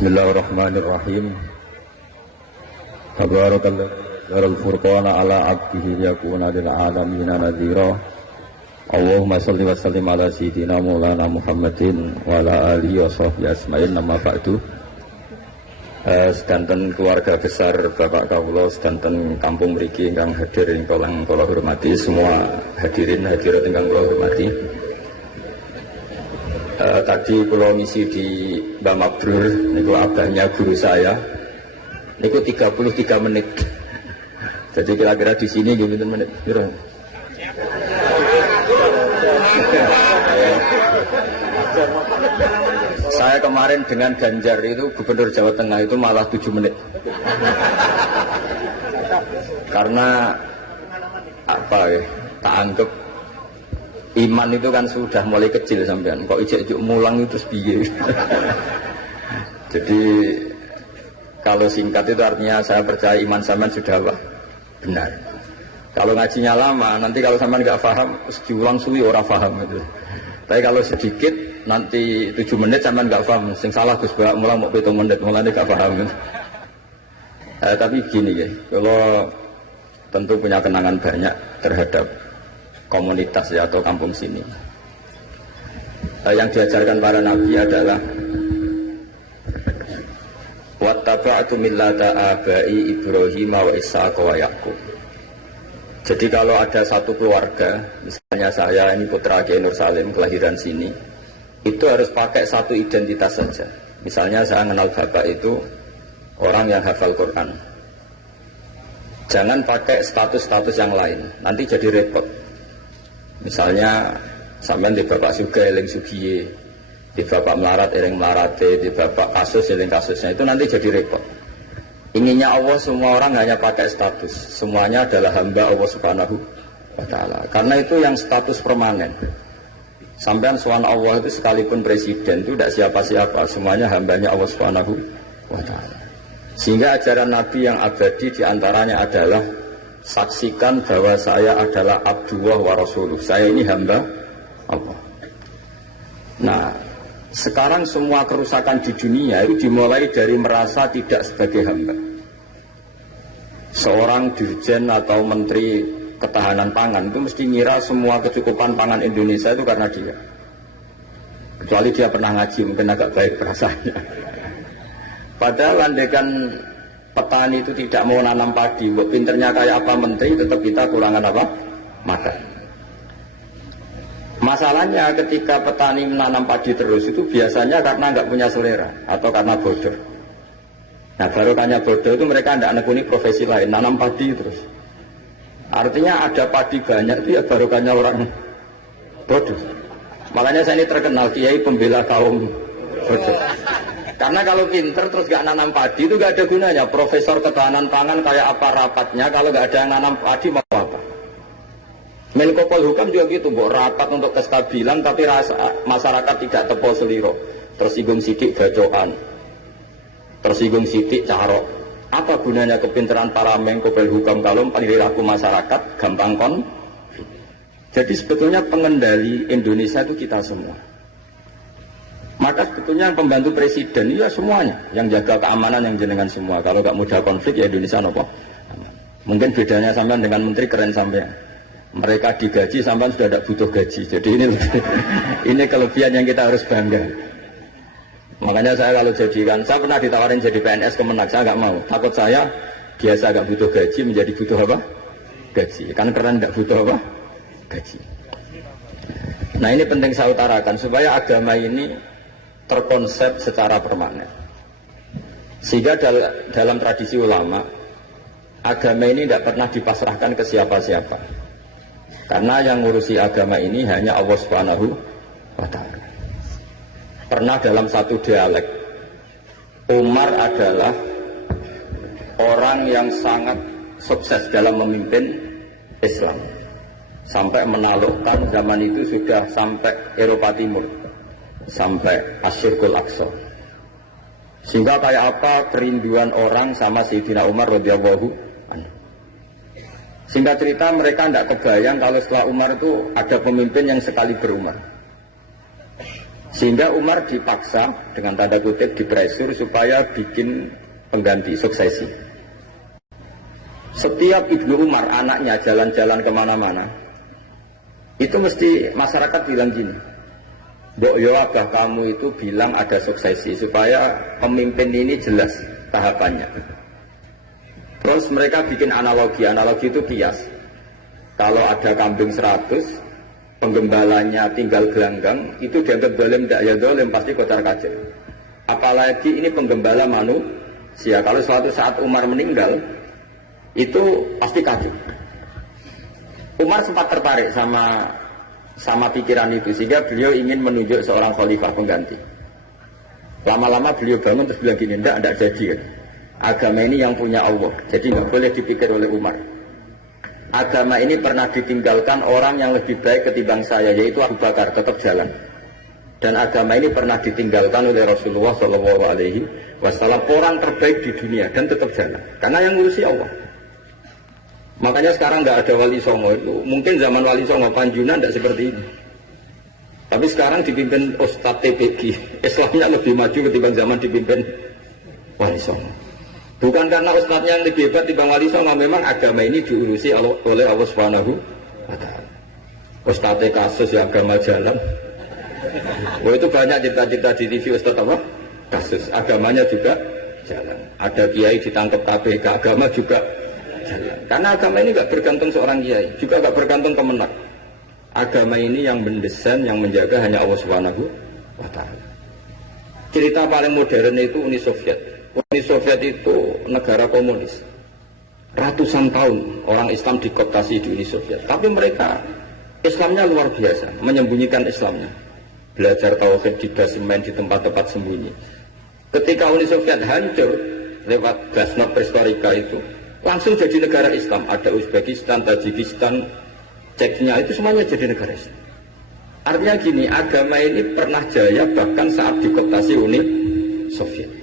Bismillahirrahmanirrahim. Tabarakallahu dzarul furqana ala 'abdihi yakuna lil 'alamin nadhira. Allahumma shalli wa sallim ala sayyidina Maulana Muhammadin wa ala alihi wa sahbihi asma'in. Nama ba'du. Sedanten keluarga besar Bapak kawula, sedanten kampung mriki ingkang hadir ingkang kula hormati, semua hadirin hadirat ingkang kula hormati. Tadi kula ngisi di Mbah Mabrur niku abahnya guru saya. Niku 33 menit. Jadi kira-kira di sini nggih pinten menit? Piro? Saya kemarin dengan Ganjar itu Gubernur Jawa Tengah itu malah 7 menit. Karena apa ya? Tak anggap iman itu kan sudah mulai kecil sampean. Kok ijek-ijek mulang itu piye? Jadi kalau singkat itu artinya saya percaya iman sampean sudah apa? Benar. Kalau ngajinya lama, nanti kalau sampean nggak paham, diulang suwi orang paham itu. Tapi kalau sedikit, nanti 7 menit sampean nggak paham. Sing salah Gus Bak mulang mau 7 menit, mulane nggak paham. Tapi gini ya, kalau tentu punya kenangan banyak terhadap komunitas ya, atau kampung sini. Yang diajarkan para nabi adalah wattaba'tu millata abai Ibrahim wa Ishaq wa Yaqub. Jadi kalau ada satu keluarga, misalnya saya ini putra Kiai Nur Salim kelahiran sini, itu harus pakai satu identitas saja. Misalnya saya kenal bapak itu orang yang hafal Quran. Jangan pakai status-status yang lain, nanti jadi repot. Misalnya sampean di bapak Sugih eling Sugiye, di bapak melarat eling melarate, di bapak kasus eling kasusnya, itu nanti jadi repot. Inginnya Allah semua orang hanya pakai status, semuanya adalah hamba Allah Subhanahu wa Ta'ala. Karena itu yang status permanen. Sampean sowan Allah itu sekalipun presiden itu tidak siapa-siapa, semuanya hambanya Allah Subhanahu wa Ta'ala. Sehingga ajaran Nabi yang abadi diantaranya adalah saksikan bahwa saya adalah Abdullah wa Rasuluh. Saya ini hamba Allah. Nah, sekarang semua kerusakan di dunia itu dimulai dari merasa tidak sebagai hamba. Seorang dirjen atau menteri ketahanan pangan itu mesti ngira semua kecukupan pangan Indonesia itu karena dia. Kecuali dia pernah ngaji, mungkin agak baik perasaannya. Padahal andaikan petani itu tidak mau nanam padi, buat pinternya kayak apa menteri, tetap kita kurangan apa? Makan. Masalahnya ketika petani menanam padi terus itu biasanya karena nggak punya selera atau karena bodoh. Nah barokahnya bodoh itu mereka tidak nekuni profesi lain, nanam padi terus. Artinya ada padi banyak itu ya barokahnya orang bodoh. Makanya saya ini terkenal kiai pembela kaum bodoh. Karena kalau pinter terus nggak nanam padi itu nggak ada gunanya. Profesor ketahanan pangan kayak apa rapatnya kalau nggak ada yang nanam padi mau apa? Menko Polhukam juga gitu, buat rapat untuk kestabilan tapi masyarakat tidak tepo seliro, tersinggung sidik bacokan, tersinggung sidik carok. Apa gunanya kepintaran para Menko Polhukam kalau perilaku masyarakat gampang kon? Jadi sebetulnya pengendali Indonesia itu kita semua. Maka sebetulnya pembantu presiden ya semuanya, yang jaga keamanan yang jenengan semua. Kalau nggak mudah konflik ya Indonesia nopo. Mungkin bedanya sampean dengan menteri keren sampean. Mereka digaji sampai sudah tidak butuh gaji. Jadi ini kelebihan yang kita harus bangga. Makanya saya kalau jadikan, saya pernah ditawarin jadi PNS Kemenak, saya nggak mau. Takut saya biasa nggak butuh gaji menjadi butuh apa? Gaji. Kan keren nggak butuh apa? Gaji. Nah ini penting saya utarakan supaya agama ini terkonsep secara permanen. Sehingga dalam tradisi ulama, agama ini tidak pernah dipasrahkan ke siapa-siapa. Karena yang ngurusi agama ini hanya Allah Subhanahu wa Ta'ala. Pernah dalam satu dialek, Umar adalah orang yang sangat sukses dalam memimpin Islam. Sampai menaklukkan zaman itu sudah sampai Eropa Timur, sampai Asyirkul Aqsa. Sehingga kayak apa kerinduan orang sama Sayyidina Umar radhiyallahu anhu. Singkat cerita mereka tidak kebayang kalau setelah Umar itu ada pemimpin yang sekali berumar. Sehingga Umar dipaksa dengan tanda kutip dipresur supaya bikin pengganti suksesi. Setiap Ibnu Umar anaknya jalan-jalan kemana-mana, itu mesti masyarakat bilang gini, Mbok yo abah kamu itu bilang ada suksesi supaya pemimpin ini jelas tahapannya. Terus mereka bikin analogi itu kias. Kalau ada kambing 100, penggembalanya tinggal gelanggang, itu dianggap dolim, tidak ya dolim, pasti kocar kacir. Apalagi ini penggembala manusia. Kalau suatu saat Umar meninggal, itu pasti kacau. Umar sempat tertarik sama pikiran itu, sehingga beliau ingin menunjuk seorang khalifah pengganti. Lama-lama beliau bangun terus bilang gini, tidak jadi kan. Agama ini yang punya Allah, jadi nggak boleh dipikir oleh Umar. Agama ini pernah ditinggalkan orang yang lebih baik ketimbang saya, yaitu Abu Bakar, tetap jalan. Dan agama ini pernah ditinggalkan oleh Rasulullah SAW, orang terbaik di dunia, dan tetap jalan. Karena yang ngurusi Allah. Makanya sekarang nggak ada wali songo itu. Mungkin zaman wali songo Panjunan tidak seperti ini. Tapi sekarang dipimpin Ustadz TPG, Islamnya lebih maju ketimbang zaman dipimpin wali songo. Bukan karena ustadznya yang lebih hebat dibanding wali songo, memang agama ini diurusi oleh Allah Subhanahu wa Ta'ala. Ustadznya kasus ya agama jalan. Oh itu banyak cerita-cerita di TV ustadz apa? Kasus agamanya juga jalan. Ada kiai ditangkap KPK, agama juga jalan. Karena agama ini nggak bergantung seorang kiai, juga nggak bergantung kemenak. Agama ini yang mendesain, yang menjaga hanya Allah Subhanahu wa Ta'ala. Cerita paling modern itu Uni Soviet. Uni Soviet itu negara komunis. Ratusan tahun orang Islam dikooptasi di Uni Soviet. Tapi mereka Islamnya luar biasa, menyembunyikan Islamnya. Belajar tauhid di basemen, di tempat-tempat sembunyi. Ketika Uni Soviet hancur lewat Glasnost Perestroika itu, langsung jadi negara Islam. Ada Uzbekistan, Tajikistan, Chechnya, itu semuanya jadi negara Islam. Artinya gini, agama ini pernah jaya bahkan saat dikooptasi Uni Soviet.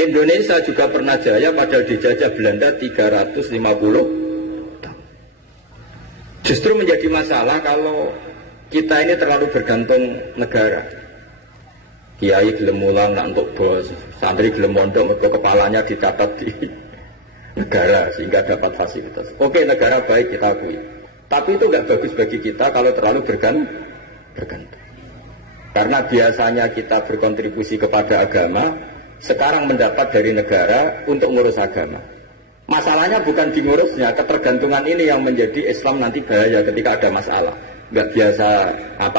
Indonesia juga pernah jaya padahal dijajah Belanda 350 tahun. Justru menjadi masalah kalau kita ini terlalu bergantung negara. Kiai gelem mulang nak untuk bos, santri gelem mondok mergo kepalanya dicatat di negara sehingga dapat fasilitas. Oke, negara baik kita akui. Tapi itu nggak bagus bagi kita kalau terlalu bergantung. Karena biasanya kita berkontribusi kepada agama, sekarang mendapat dari negara untuk ngurus agama. Masalahnya bukan di ngurusnya, ketergantungan ini yang menjadi Islam nanti bahaya ketika ada masalah. Nggak biasa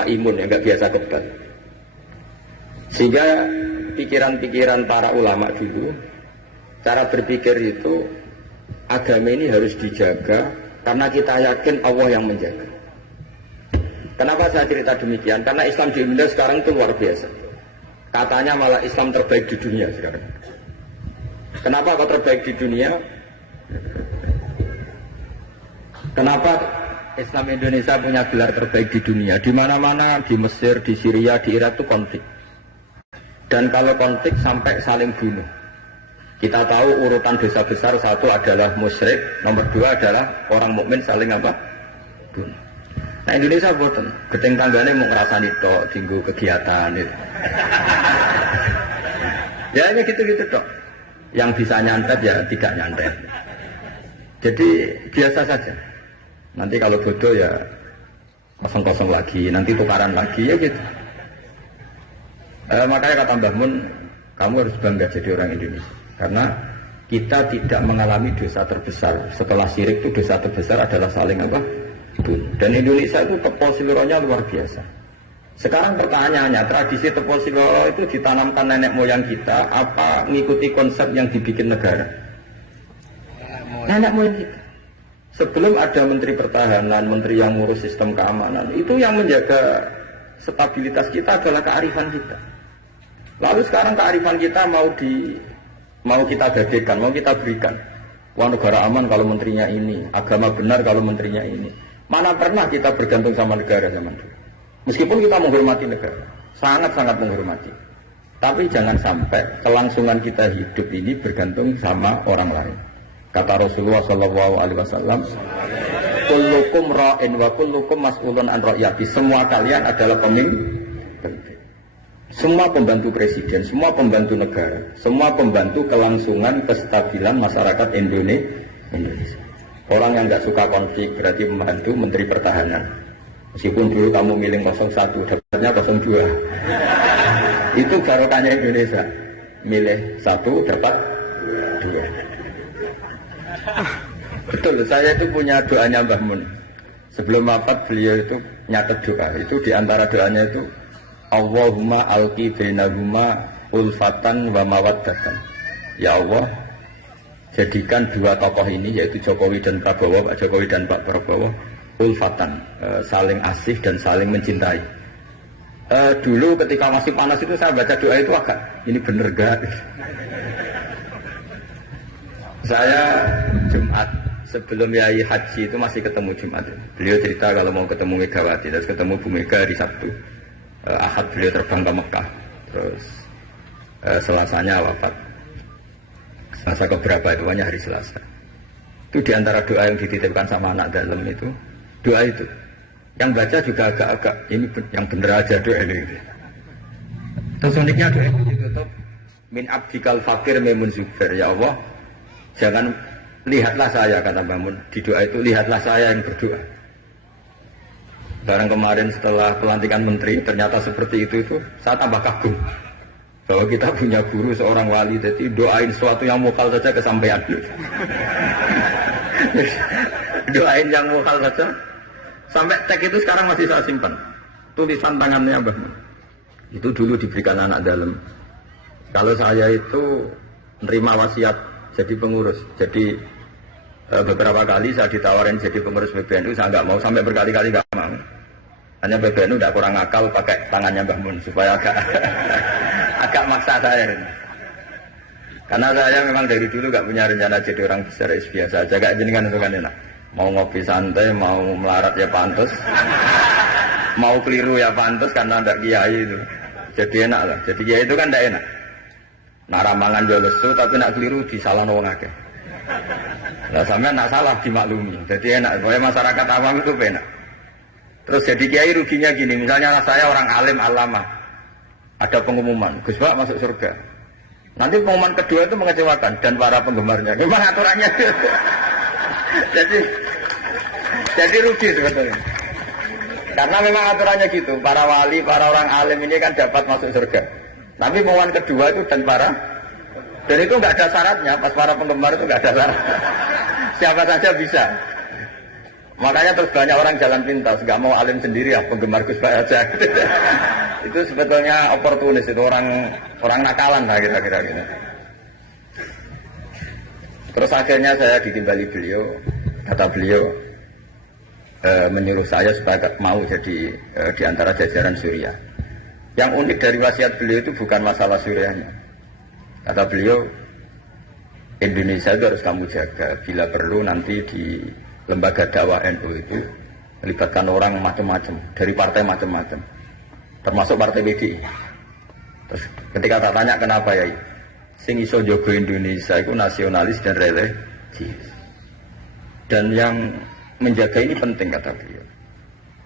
imun ya, nggak biasa kebal. Sehingga pikiran-pikiran para ulama dulu, cara berpikir itu, agama ini harus dijaga karena kita yakin Allah yang menjaga. Kenapa saya cerita demikian? Karena Islam di Indonesia sekarang itu luar biasa. Katanya malah Islam terbaik di dunia sekarang. Kenapa kok terbaik di dunia? Kenapa Islam Indonesia punya gelar terbaik di dunia? Di mana-mana, di Mesir, di Syria, di Irak itu konflik. Dan kalau konflik sampai saling bunuh. Kita tahu urutan dosa besar, satu adalah musyrik, nomor dua adalah orang mukmin saling apa? Bunuh. Nah Indonesia boten, geteng tanggane mau ngerasani tok, tinggu kegiatan itu. Ya ini gitu-gitu dok. Yang bisa nyantet ya tidak nyantet. Jadi biasa saja. Nanti kalau bodoh ya kosong-kosong lagi, nanti tukaran lagi ya gitu. Makanya kata Mbah Mun, kamu harus bangga jadi orang Indonesia. Karena kita tidak mengalami dosa terbesar. Setelah syirik itu dosa terbesar adalah saling apa? Dan Indonesia itu tepol siloronya luar biasa. Sekarang pertanyaannya, tradisi tepol siloro itu ditanamkan nenek moyang kita apa mengikuti konsep yang dibikin negara? Nenek moyang kita. Sebelum ada menteri pertahanan, menteri yang ngurus sistem keamanan, itu yang menjaga stabilitas kita adalah kearifan kita. Lalu sekarang kearifan kita mau kita gadekan, mau kita berikan. Wah negara aman kalau menterinya ini, agama benar kalau menterinya ini. Mana pernah kita bergantung sama negara zaman dulu. Meskipun kita menghormati negara, sangat-sangat menghormati. Tapi jangan sampai kelangsungan kita hidup ini bergantung sama orang lain. Kata Rasulullah SAW, kullukum ra'in wa kullukum mas'ulun an ra'yati. Semua kalian adalah pemimpin. Semua pembantu presiden, semua pembantu negara, semua pembantu kelangsungan kestabilan masyarakat Indonesia. Orang yang nggak suka konflik berarti membantu Menteri Pertahanan. Meskipun dulu kamu milih 01, dapatnya 02. Itu barokahnya Indonesia. Milih 1, dapat 2. Betul, saya itu punya doanya Mbah Mun. Sebelum wafat beliau itu nyatet doa. Itu diantara doanya itu Allahumma alqi bainahuma ulfatan wa mawaddatan. Ya Allah, jadikan dua tokoh ini yaitu Jokowi dan Prabowo, Pak Jokowi dan Pak Prabowo ulfatan, saling asih dan saling mencintai. Dulu ketika masih panas itu saya baca doa itu agak ini bener gak? Saya Jumat sebelum Yai Haji itu masih ketemu Jumat. Beliau cerita kalau mau ketemu Megawati, terus ketemu Bu Mega di Sabtu. Ahad beliau terbang ke Mekah, terus Selasanya wafat. Selasa keberapa itu hanya hari Selasa. Itu diantara doa yang dititipkan sama anak dalam itu, doa itu. Yang baca juga agak-agak ini yang bener aja doa ini. Terus uniknya doa itu ditutup min abdikal fakir memun zubair. Ya Allah, jangan lihatlah saya, kata Bangun di doa itu, lihatlah saya yang berdoa. Barang kemarin setelah pelantikan menteri ternyata seperti itu saya tambah kagum bahwa kita punya guru seorang wali, jadi doain sesuatu yang mukal saja kesampaian. Doain yang mukal saja sampai teks itu sekarang masih saya simpan, tulisan tangannya Mbah Mun. Itu dulu diberikan anak dalam. Kalau saya itu nerima wasiat jadi pengurus, jadi beberapa kali saya ditawarin jadi pengurus PBNU, saya nggak mau, sampai berkali-kali nggak mau. Hanya PBNU udah kurang akal pakai tangannya Mbah Mun supaya agak maksa saya. Karena saya memang dari dulu nggak punya rencana jadi orang besar, biasa aja. Kayak jenengan itu kan enak. Mau ngopi santai, mau melarat ya pantas, mau keliru ya pantas karena ada kiai itu. Jadi enak lah. Jadi kiai itu kan tidak enak. Naramangan jual lesu tapi nak keliru disalah wong akeh. Nah sampai nak salah dimaklumi. Jadi enak. Supaya masyarakat awam itu enak. Terus jadi kiai ruginya gini. Misalnya saya orang alim alama, ada pengumuman Gus Bak masuk surga. Nanti pengumuman kedua itu mengecewakan dan para penggemarnya. Gimana aturannya? jadi rugi sebetulnya. Karena memang aturannya gitu. Para wali, para orang alim ini kan dapat masuk surga. Tapi pengumuman kedua itu dan itu nggak ada syaratnya. Pas para penggemar itu nggak ada syarat. Siapa saja bisa. Makanya terus banyak orang jalan pintas, nggak mau alim sendiri ya, penggemar Gus Bak aja. Itu sebetulnya oportunis, itu orang nakalan lah kira-kira gitu. Terus akhirnya saya ditimbali beliau, kata beliau menyuruh saya supaya mau jadi di antara jajaran Suriah. Yang unik dari wasiat beliau itu bukan masalah Suriahnya. Kata beliau, Indonesia itu harus kamu jaga. Bila perlu nanti di lembaga dakwah NU itu melibatkan orang macam-macam, dari partai macam-macam, termasuk partai PDI. Terus ketika tak tanya kenapa ya, sing iso jaga Indonesia itu nasionalis dan religius. Dan yang menjaga ini penting, kata beliau.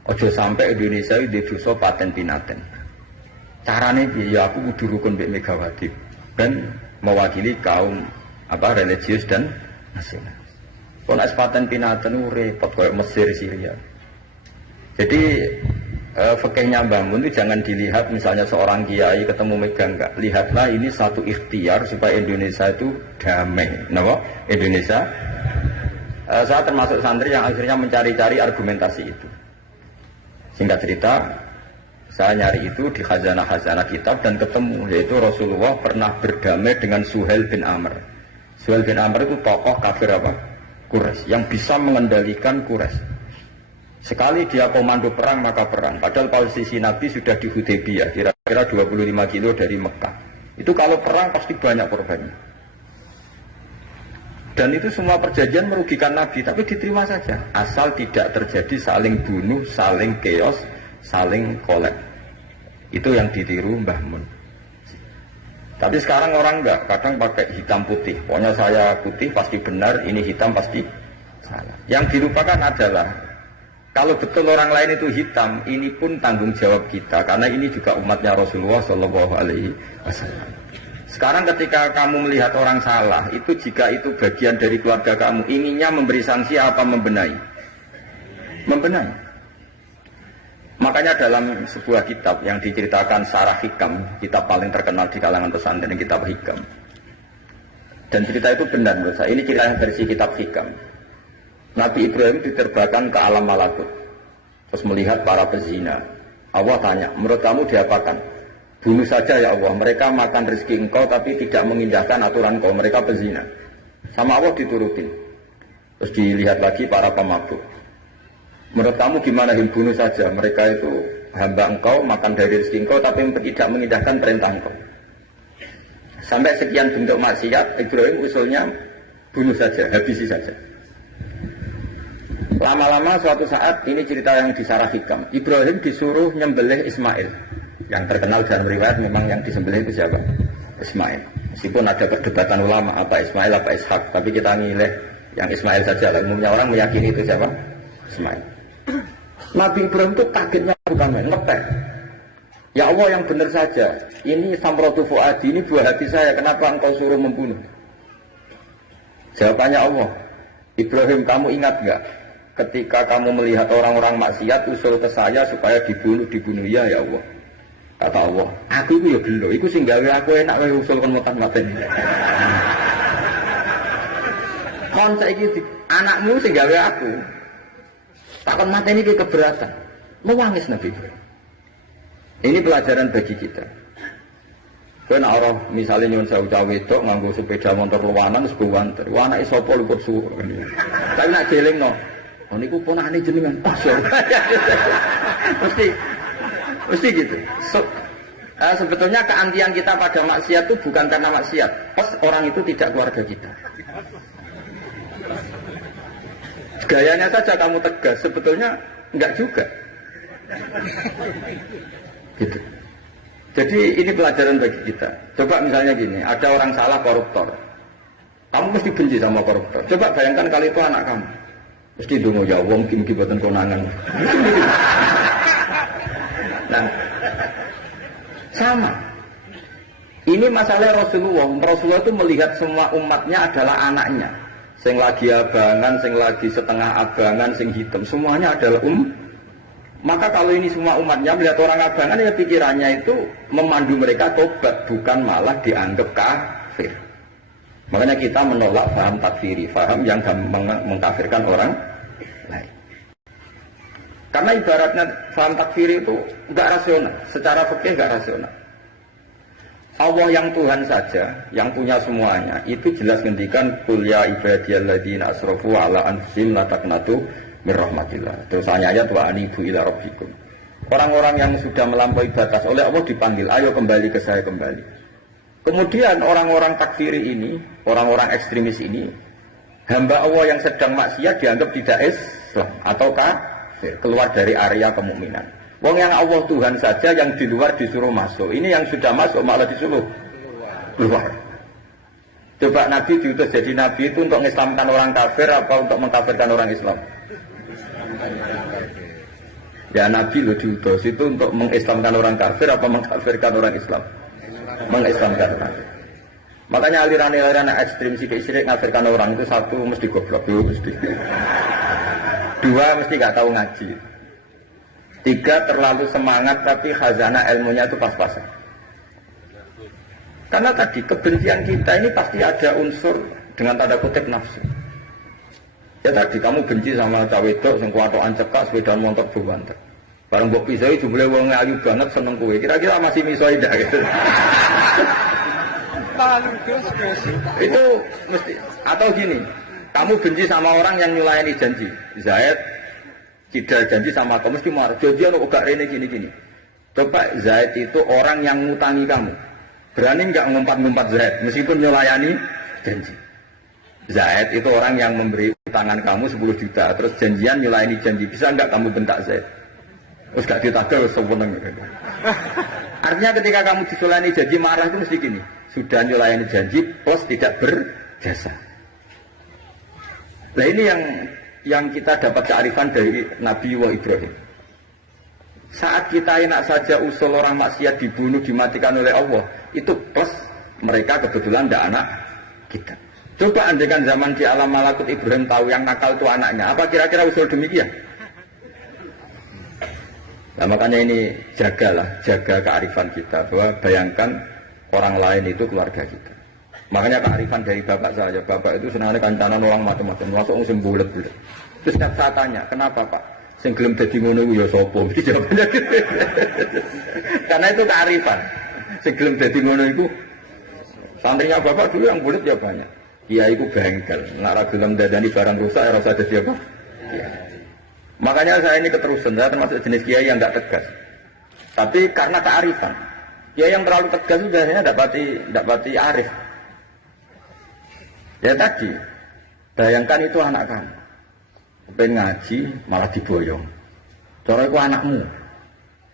Ojo sampai Indonesia itu dosa paten pinaten. Carane ya aku kudu rukun mbek Megawati dan mewakili kaum religius dan nasionalis. Kalau paten pinaten repot kayak Mesir, Syria. Jadi fikihnya Mbah Mun itu jangan dilihat misalnya seorang kiai ketemu Mega, enggak. Lihatlah ini satu ikhtiar supaya Indonesia itu damai. Kenapa? Indonesia. Saya termasuk santri yang akhirnya mencari-cari argumentasi itu. Singkat cerita, saya nyari itu di khazanah-khazanah kitab dan ketemu, yaitu Rasulullah pernah berdamai dengan Suhail bin Amr. Suhail bin Amr itu tokoh kafir Quraisy yang bisa mengendalikan Quraisy. Sekali dia komando perang maka perang. Padahal posisi Nabi sudah di Hudaybiyah, kira-kira 25 kilo dari Mekah. Itu kalau perang pasti banyak korbannya. Dan itu semua perjanjian merugikan Nabi, tapi diterima saja. Asal tidak terjadi saling bunuh, saling keos, saling kolek. Itu yang ditiru Mbah Mun. Tapi sekarang orang enggak, kadang pakai hitam putih. Pokoknya saya putih pasti benar, ini hitam pasti salah. Yang dilupakan adalah Kalau betul orang lain itu hitam, ini pun tanggung jawab kita karena ini juga umatnya Rasulullah Shallallahu Alaihi Wasallam. Sekarang ketika kamu melihat orang salah, itu jika itu bagian dari keluarga kamu, inginnya memberi sanksi apa membenahi? Membenahi. Makanya dalam sebuah kitab yang diceritakan Sarah Hikam, kitab paling terkenal di kalangan pesantren, kitab Hikam. Dan cerita itu benar menurut saya. Ini cerita versi kitab Hikam. Nabi Ibrahim diterbangkan ke alam malakut, terus melihat para pezina. Allah tanya, menurut kamu diapakan? Bunuh saja ya Allah, mereka makan rezeki engkau tapi tidak mengindahkan aturan kau, mereka pezina. Sama Allah diturutin. Terus dilihat lagi para pemabuk. Menurut kamu gimana, bunuh saja, mereka itu hamba engkau, makan dari rezeki engkau tapi tidak mengindahkan perintah engkau. Sampai sekian bentuk maksiat, Ibrahim usulnya bunuh saja, habisi saja. Lama-lama suatu saat, ini cerita yang di Sarah Hikam, Ibrahim disuruh nyembelih Ismail. Yang terkenal dalam riwayat memang yang disembelih itu siapa? Ismail. Meskipun ada perdebatan ulama apa Ismail apa Ishak, tapi kita milih yang Ismail saja. Umumnya orang meyakini itu siapa? Ismail. Nabi Ibrahim itu kagetnya bukan main, ngetek. Ya Allah yang benar saja, ini samratu fuadi, ini buah hati saya, kenapa engkau suruh membunuh? Jawabannya Allah, Ibrahim kamu ingat gak? Ketika kamu melihat orang-orang maksiat usul ke saya supaya dibunuh ya Allah. Kata Allah, aku itu ya belum, itu sih gawe aku enak wae usul kon mutan mateni. Kon saiki anakmu sing gawe aku. Takon mateni iki keberatan. Mewangis Nabi Ibrahim. Ini pelajaran bagi kita. Kowe nek ora misale nyuwun sewu cawe wedok nganggo sepeda motor luwanan wis buwanter. Wah anake sapa luput suwur. Tapi nek jelingno, oh niku ponakane jenengan. Mesti gitu. Sebetulnya keantian kita pada maksiat itu bukan karena maksiat. Pas orang itu tidak keluarga kita. Gayanya saja kamu tegas, sebetulnya enggak juga. Gitu. Jadi ini pelajaran bagi kita. Coba misalnya gini, ada orang salah koruptor. Kamu mesti benci sama koruptor. Coba bayangkan kalau itu anak kamu. Mesti dungo ya Allah mungkin buatan konangan. Nah, sama. Ini masalah Rasulullah. Rasulullah itu melihat semua umatnya adalah anaknya. Sing lagi abangan, sing lagi setengah abangan, sing hitam. Semuanya adalah Maka kalau ini semua umatnya melihat orang abangan, ya pikirannya itu memandu mereka tobat, bukan malah dianggap kafir. Makanya kita menolak paham takfiri, paham yang mengkafirkan orang lain. Karena ibaratnya paham takfiri itu enggak rasional, secara fikih enggak rasional. Allah yang Tuhan saja, yang punya semuanya, itu jelas ngendikan qul ya ibadiyalladzina asrafu ala anfusihim la taqnatu mir rahmatillah. Terus ayat wa anibu ila rabbikum. Orang-orang yang sudah melampaui batas oleh Allah dipanggil, ayo kembali ke saya kembali. Kemudian orang-orang takfiri ini, orang-orang ekstremis ini, hamba Allah yang sedang maksiat dianggap tidak Islam atau kafir, keluar dari area kemukminan. Wong yang Allah Tuhan saja yang di luar disuruh masuk. Ini yang sudah masuk malah disuruh keluar. Coba Nabi diutus jadi Nabi itu untuk mengislamkan orang kafir apa untuk mengkafirkan orang Islam? Ya Nabi lo diutus itu untuk mengislamkan orang kafir apa mengkafirkan orang Islam? Mengislamkan orang. Makanya aliran-aliran ekstrim sidik-sidik ngafirkan orang itu satu mesti goblok, mesti. Dua mesti gak tahu ngaji. Tiga terlalu semangat tapi khazanah ilmunya itu pas-pasan. Karena tadi kebencian kita ini pasti ada unsur dengan tanda kutip nafsu. Ya tadi kamu benci sama cawe wedok sing kuwatokan cekak sepeda motor buwanter. Bareng mbok pisoi jebule wong ayu banget seneng kowe. Kira-kira masih misoi ndak gitu. Itu mesti atau gini, kamu benci sama orang yang nyulayani janji. Zaid tidak janji sama kamu mesti marah. Janjian kok gak rene gini-gini. Coba Zaid itu orang yang ngutangi kamu. Berani enggak ngumpat-ngumpat Zaid meskipun nyulayani janji. Zaid itu orang yang memberi utangan kamu 10 juta terus janjian nyulayani janji. Bisa enggak kamu bentak Zaid? Terus gak ditagih wis seneng. Artinya ketika kamu disulayani janji marah itu mesti gini. Sudah nyulayani janji plus tidak berjasa. Nah ini yang yang kita dapat kearifan dari Nabi Ibrahim. Saat kita enak saja usul orang maksiat dibunuh, dimatikan oleh Allah, itu plus mereka kebetulan tidak anak kita. Coba andaikan zaman di alam malakut Ibrahim tahu yang nakal itu anaknya, apa kira-kira usul demikian? Nah makanya ini jaga kearifan kita, bahwa bayangkan orang lain itu keluarga kita. Makanya kearifan dari bapak saya, bapak itu senangnya kancanan orang macam-macam, masuk musim bulat-bulat. Terus setiap saya tanya, kenapa pak? Sing gelem dadi ngono iku ya sapa? Jawabannya gitu. Karena itu kearifan. Sing gelem dadi ngono iku santrinya bapak dulu yang bulat ya banyak. Kiai iku bengkel, nek ora gelem dadani barang rusak ora usah dadi apa? Kiai. Makanya saya ini keterusan, saya termasuk jenis kiai yang enggak tegas. Tapi karena kearifan. Kiai yang terlalu tegas itu biasanya enggak pati arif. Ya tadi, bayangkan itu anak kamu. Kepen ngaji malah diboyong. Cara itu anakmu.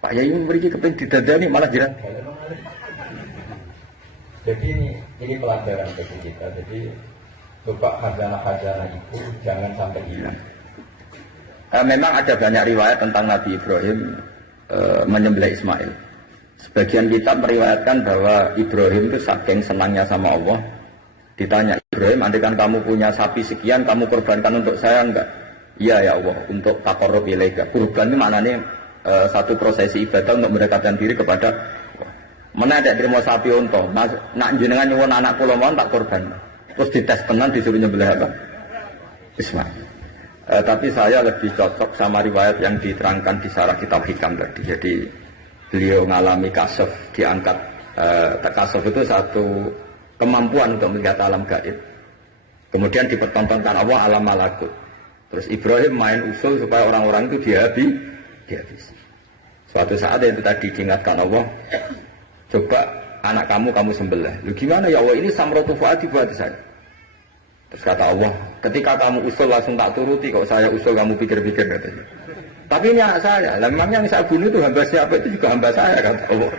Pak Yai memberi kepen didadani malah jiran. Jadi ini pelajaran bagi kita. Jadi coba khazanah-khazanah itu jangan sampai hilang. Memang ada banyak riwayat tentang Nabi Ibrahim menyembelih Ismail. Sebagian kitab meriwayatkan bahwa Ibrahim itu saking senangnya sama Allah. Ditanya Ibrahim, andaikan kamu punya sapi sekian, kamu korbankan untuk saya enggak? Iya ya Allah, untuk taqarrub ilaika. Kurban itu maknanya satu prosesi ibadah untuk mendekatkan diri kepada mana ada terima sapi unta. Nak jenengan nyuwun anak kula mohon tak korban. Terus dites tenan disuruh nyembelih apa? Ismail. Tapi saya lebih cocok sama riwayat yang diterangkan di sarah kitab Hikam tadi. Jadi beliau mengalami kasaf, diangkat. Kasaf itu satu kemampuan untuk melihat alam gaib. Kemudian dipertontonkan Allah alam malakut. Terus Ibrahim main usul supaya orang-orang itu dihabisi. Suatu saat itu tadi diingatkan Allah, coba anak kamu sembelih. Lu gimana ya Allah, ini samratu fuadi buat saya. Terus kata Allah, ketika kamu usul langsung tak turuti, kok saya usul kamu pikir-pikir katanya. Tapi ini anak saya, lah memang yang saya bunuh itu hamba siapa, itu juga hamba saya kata Allah.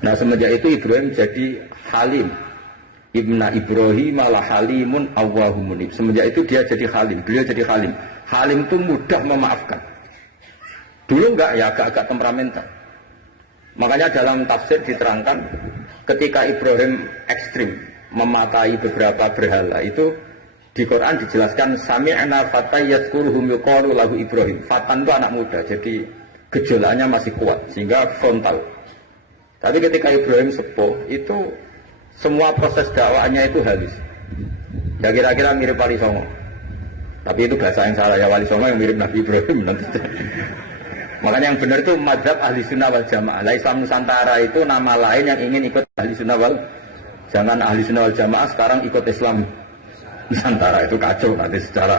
Nah semenjak itu Ibrahim jadi halim. Ibna Ibrahim ala halimun awwahumunib. Semenjak itu dia jadi halim, beliau jadi halim. Halim itu mudah memaafkan. Dulu enggak ya, agak-agak temperamental. Makanya dalam tafsir diterangkan ketika Ibrahim ekstrim memakai beberapa berhala itu di Quran dijelaskan sami'na fatay yadhkuruhum yuqalu lahu Ibrahim. Fatan itu anak muda, jadi gejolaknya masih kuat sehingga frontal. Tapi ketika Ibrahim sepuh itu semua proses dakwaannya itu halus. Ya kira-kira mirip Wali Songo. Tapi itu bahasa yang salah ya, Wali Songo yang mirip Nabi Ibrahim nanti. Makanya yang benar itu mazhab ahli sunnah wal jamaah. Islam Nusantara itu nama lain yang ingin ikut ahli sunnah wal. Jangan ahli sunnah wal jamaah sekarang ikut Islam Nusantara, itu kacau nanti secara.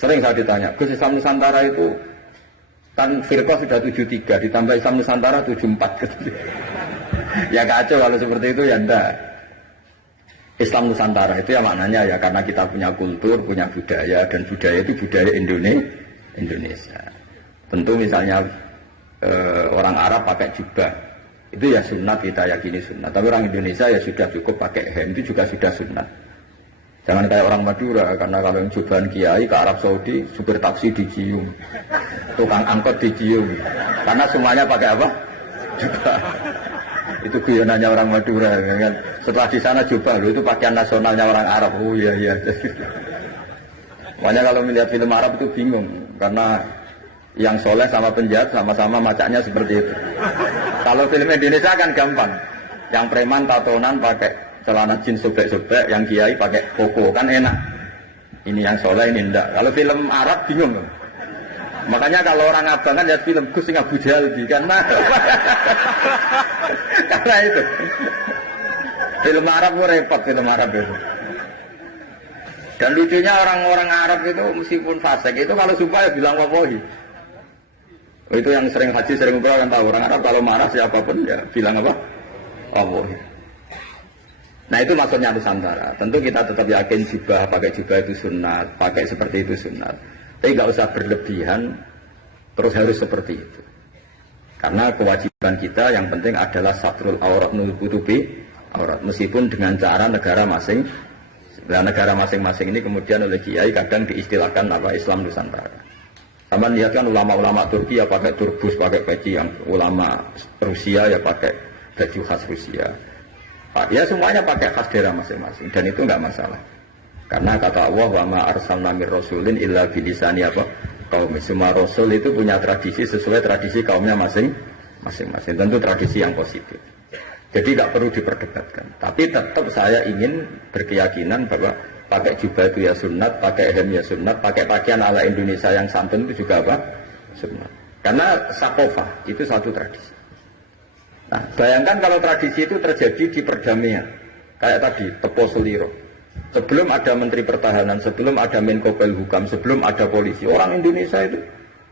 Sering saya ditanya, Gus Islam Nusantara itu kan firqah sudah 73 ditambah Islam Nusantara 74. Ya kacau kalau seperti itu ya enggak. Islam Nusantara itu ya maknanya ya karena kita punya kultur, punya budaya, dan budaya itu budaya Indonesia. Tentu misalnya orang Arab pakai jubah, itu ya sunat, kita yakini sunat. Tapi orang Indonesia ya sudah cukup pakai hem, itu juga sudah sunat. Jangan kayak orang Madura, karena kalau yang jubahan kiai ke Arab Saudi, supir taksi dicium, tukang angkot dicium, karena semuanya pakai apa? Jubah. Itu guyonannya orang Madura, kan? Setelah di sana jubah, itu pakaian nasionalnya orang Arab. Oh iya. Makanya kalau melihat film Arab itu bingung, karena yang soleh sama penjahat sama-sama macaknya seperti itu. Kalau film Indonesia kan gampang, yang preman tatonan pakai celana jeans sobek-sobek, yang kiai pakai koko, kan enak. Ini yang soleh, ini enggak. Kalau film Arab bingung. Makanya kalau orang abang kan lihat film Gus sing Abu Jahal kan, karena itu. Film Arab itu repot, film Arab itu. Dan lucunya orang-orang Arab itu meskipun fasik itu kalau sumpah ya bilang wallahi. Itu yang sering haji, sering umrah kan tahu, orang Arab kalau marah siapapun ya bilang apa? Wallahi. Nah itu maksudnya Nusantara. Tentu kita tetap yakin pakai jubah itu sunat, pakai seperti itu sunat. Tapi nggak usah berlebihan, terus harus seperti itu. Karena kewajiban kita yang penting adalah satrul aurat nutupi aurat, meskipun dengan cara negara masing-masing. Nah, negara masing-masing ini kemudian oleh kiai kadang diistilahkan apa Islam Nusantara. Sama lihat kan ulama-ulama Turki ya pakai turbus, pakai peci, yang ulama Rusia ya pakai baju khas Rusia. Ya semuanya pakai khas daerah masing-masing dan itu enggak masalah. Karena kata Allah wa ma arsalna mir rasulin illa bilisani apa kaum. Semua rasul itu punya tradisi sesuai tradisi kaumnya masing-masing. Tentu tradisi yang positif. Jadi tidak perlu diperdebatkan. Tapi tetap saya ingin berkeyakinan bahwa pakai jubah itu ya sunat, pakai hem ya sunat, pakai pakaian ala Indonesia yang santun itu juga apa? Sunat. Karena sakofah itu satu tradisi. Nah, bayangkan kalau tradisi itu terjadi di perdamaian. Kayak tadi, Tepo Seliro. Sebelum ada Menteri Pertahanan, sebelum ada Menko Polhukam, sebelum ada polisi, orang Indonesia itu,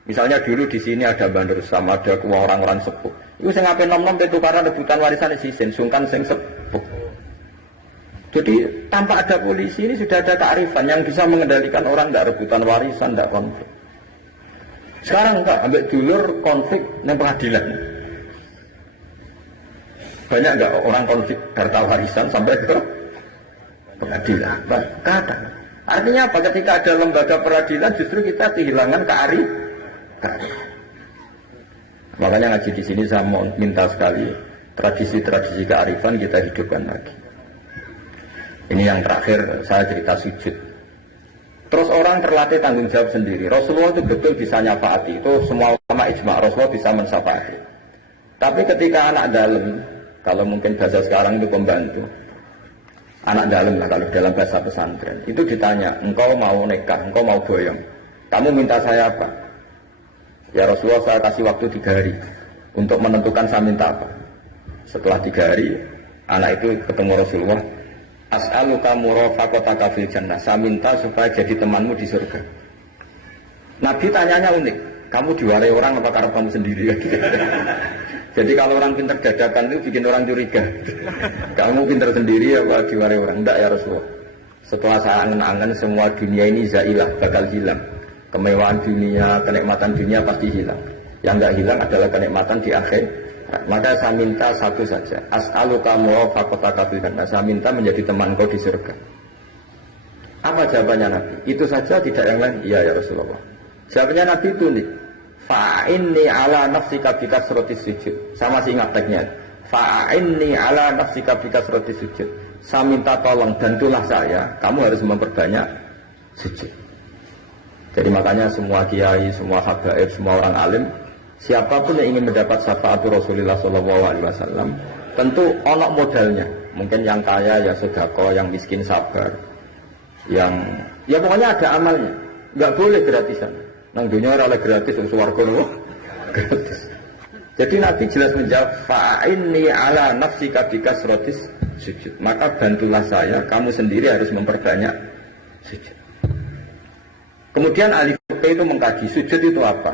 misalnya dulu di sini ada Bandar Sam, ada orang-orang sepuh. Itu saya ngapain nom-nom itu karena rebutan warisan sisin, sungkan sing sepuh. Jadi tanpa ada polisi ini sudah ada kearifan yang bisa mengendalikan orang tidak rebutan warisan, tidak konflik. Sekarang enggak, ambil dulur konflik dan pengadilan. Banyak enggak orang konflik harta warisan sampai ke pengadilan? Kadang. Artinya apa? Ketika ada lembaga peradilan justru kita kehilangan kearifan. Makanya ngaji di sini saya mau minta sekali tradisi-tradisi kearifan kita hidupkan lagi. Ini yang terakhir saya cerita sujud. Terus orang terlatih tanggung jawab sendiri. Rasulullah itu betul bisa nyafaati. Itu semua ulama ijma Rasulullah bisa mensafaati. Tapi ketika anak dalam, kalau mungkin bahasa sekarang itu pembantu, anak dalam lah kalau dalam bahasa pesantren, itu ditanya, engkau mau nikah, engkau mau boyong, kamu minta saya apa? Ya Rasulullah saya kasih waktu 3 hari untuk menentukan saya minta apa. Setelah 3 hari, anak itu ketemu Rasulullah. As'aluka murafaqataka fil jannah. Saya minta supaya jadi temanmu di surga. Nabi tanyanya unik. Kamu diwarai orang apa karena kamu sendiri? Jadi kalau orang pintar dadakan itu bikin orang curiga. Kamu pintar sendiri apa diwarai orang? Enggak ya Rasulullah. Setelah saya angen-angen semua dunia ini zailah, bakal hilang. Kemewahan dunia, kenikmatan dunia pasti hilang. Yang enggak hilang adalah kenikmatan di akhir. Maka saya minta satu saja. As'aluka murafaqataka fil jannah. Saya minta menjadi teman kau di surga. Apa jawabannya Nabi? Itu saja, tidak yang lain? Iya ya Rasulullah. Jawabannya Nabi itu nih. Fa'inni ala nafsika bikasratis sujud. Saya masih ingat teksnya. Fa'inni ala nafsika bikasratis sujud. Saya minta tolong, bantulah saya. Kamu harus memperbanyak sujud. Jadi makanya semua kiai, semua habaib, semua orang alim, siapapun yang ingin mendapat syafaat Rasulullah SAW, tentu onok modalnya. Mungkin yang kaya ya sedekah, yang miskin sabar, yang ya pokoknya ada amalnya. Enggak boleh gratisan. Nang dunia ora gratis, swarga lho gratis. Jadi Nabi jelas menjawab, fa'inni ala nafsika bikasratis sujud. Maka bantulah saya, kamu sendiri harus memperbanyak sujud. Kemudian ahli fikih itu mengkaji sujud itu apa?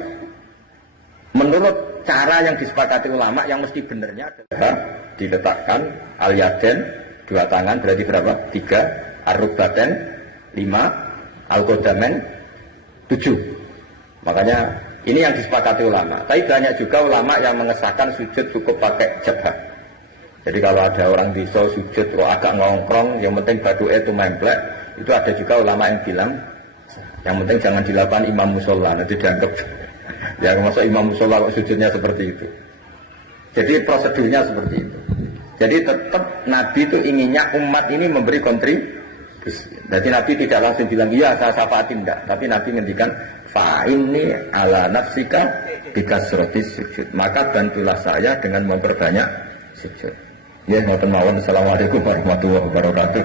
Menurut cara yang disepakati ulama yang mesti benernya adalah diletakkan al-yaden 2 tangan berarti berapa? 3, ar-rukbaten 5, al-qadamen 7. Makanya ini yang disepakati ulama. Tapi banyak juga ulama yang mengesahkan sujud cukup pakai jabah. Jadi kalau ada orang bisa sujud kalau agak ngongkrong, yang penting badu'e itu memplek, itu ada juga ulama yang bilang yang penting jangan dilakukan imam musola, nanti dianggap ya masa imam musola kok sujudnya seperti itu. Jadi prosedurnya seperti itu. Jadi tetap Nabi itu inginnya umat ini memberi kontribusi. Jadi Nabi tidak langsung bilang iya saya syafaatin, enggak. Tapi Nabi ngendikan fa'inni ala nafsika bikasratis sujud. Maka bantulah saya dengan memperbanyak sujud. Ya, ngoten mawon. Assalamualaikum warahmatullahi wabarakatuh.